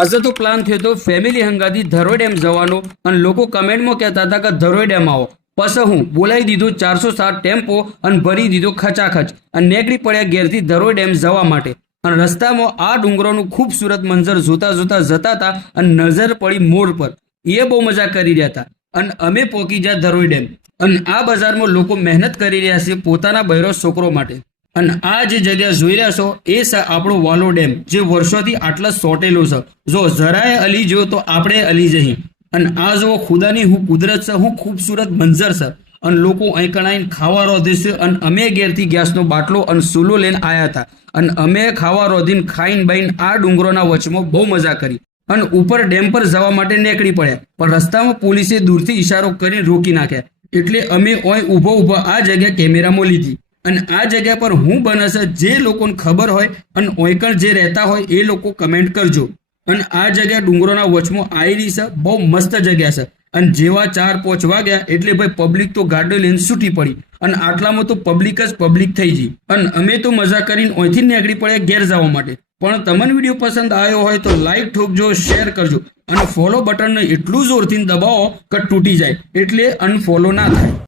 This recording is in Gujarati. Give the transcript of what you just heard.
આજે તો પ્લાન થયો તો ફેમિલી હંગાથી ધરોઈ ડેમ જવાનો અને લોકો કમેન્ટમાં કહેતા હતા કે ધરોઈ ડેમ આવો. પછી હું બોલાવી દીધું 407 ટેમ્પો અને ભરી દીધો ખચાખચ અને નીકળી પડ્યા ઘેરથી ધરોઈ ડેમ જવા માટે. અને રસ્તામાં આ ડુંગરોનું ખૂબસૂરત મંજર જોતા જોતા જતા હતા અને નજર પડી મોર પર. એ બહુ મજા કરી રહ્યા હતા અને અમે પહોંચી ગયા ધરોઈ ડેમ. અને આ બજારમાં લોકો મહેનત કરી રહ્યા છે પોતાના બહેરો છોકરો માટે. અને આ જે જગ્યા જોઈ રહ્યા છો એ છે આપણો વાલો ડેમ, જે વર્ષોથી આટલા સોટેલો છે. જો જરાય અલી જો તો આપણે અલી જઈ. અને આ જો ખુદાની હું કુદરત છે, હું ખૂબસૂરત મંજર છે. અને લોકો અહીં કણાઈને ખાવા રોધે છે. અને અમે ઘેરથી ગેસનો બાટલો અને સૂલો લઈને આવ્યા હતા અને અમે ખાવા રોધીને ખાઈને બાઈને આ ડુંગરોના વચમાં બહુ મજા કરી અને ઉપર ડેમ પર જવા માટે નીકળી પડ્યા. પણ રસ્તામાં પોલીસે દૂરથી ઇશારો કરીને રોકી નાખ્યા. એટલે અમે ઓય ઊભો આ જગ્યા કેમેરામાં લીધી. અને આ જગ્યા પર હું બને છે જે લોકોને ખબર હોય અને ઓયકણ જે રહેતા હોય એ લોકો કમેન્ટ કરજો. અને આ જગ્યા ડુંગરોના વચમાં આવેલી છે, બહુ મસ્ત જગ્યા છે. અને જેવા 4-5 વાગ્યા એટલે ભાઈ પબ્લિક તો ગાડી લઈને છૂટી પડી અને આટલામાં તો પબ્લિક જ પબ્લિક થઈ ગઈ. અને અમે તો મજા કરીને અહીંથી નીકળી પડ્યા ઘેર જવા માટે. પણ તમને વિડીયો પસંદ આવ્યો હોય તો લાઈક ઠોકજો, શેર કરજો અને ફોલો બટનને એટલું જોરથી દબાવો કે તૂટી જાય, એટલે અનફોલો ના થાય.